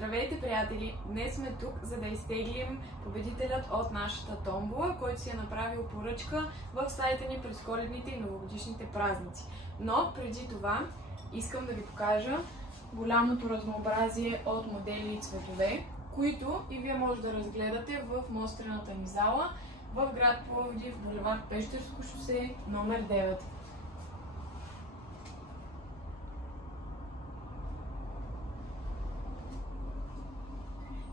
Здравейте, приятели! Днес сме тук, за да изтеглим победителят от нашата томбола, който си е направил поръчка в сайта ни през коледните и новогодишните празници. Но преди това искам да ви покажа голямото разнообразие от модели и цветове, които и вие може да разгледате в мострената ни зала в град Пловдив, булевард Пещерско шосе, номер 9.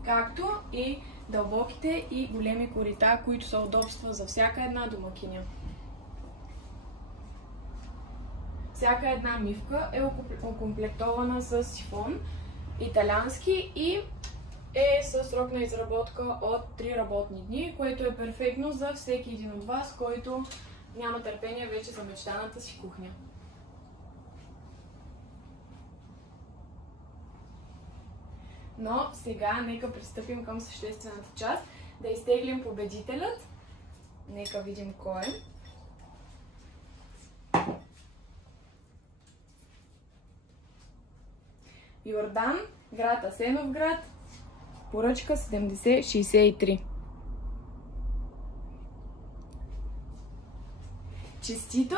Както и дълбоките и големи корита, които са удобства за всяка една домакиня. Всяка една мивка е окомплектована с сифон италиански и е със срок на изработка от 3 работни дни, което е перфектно за всеки един от вас, който няма търпение вече за мечтаната си кухня. Но сега нека пристъпим към съществената част, да изтеглим победителят. Нека видим кой е. Йордан, град Асеновград, поръчка 7063. Честито!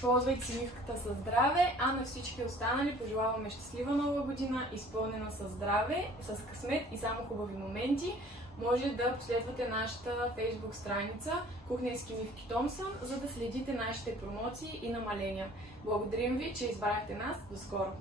Ползвайте си мивката със здраве, а на всички останали пожелаваме щастлива нова година, изпълнена със здраве, с късмет и само хубави моменти. Може да последвате нашата фейсбук страница Кухненски мивки Томсън, за да следите нашите промоции и намаления. Благодарим ви, че избрахте нас. До скоро!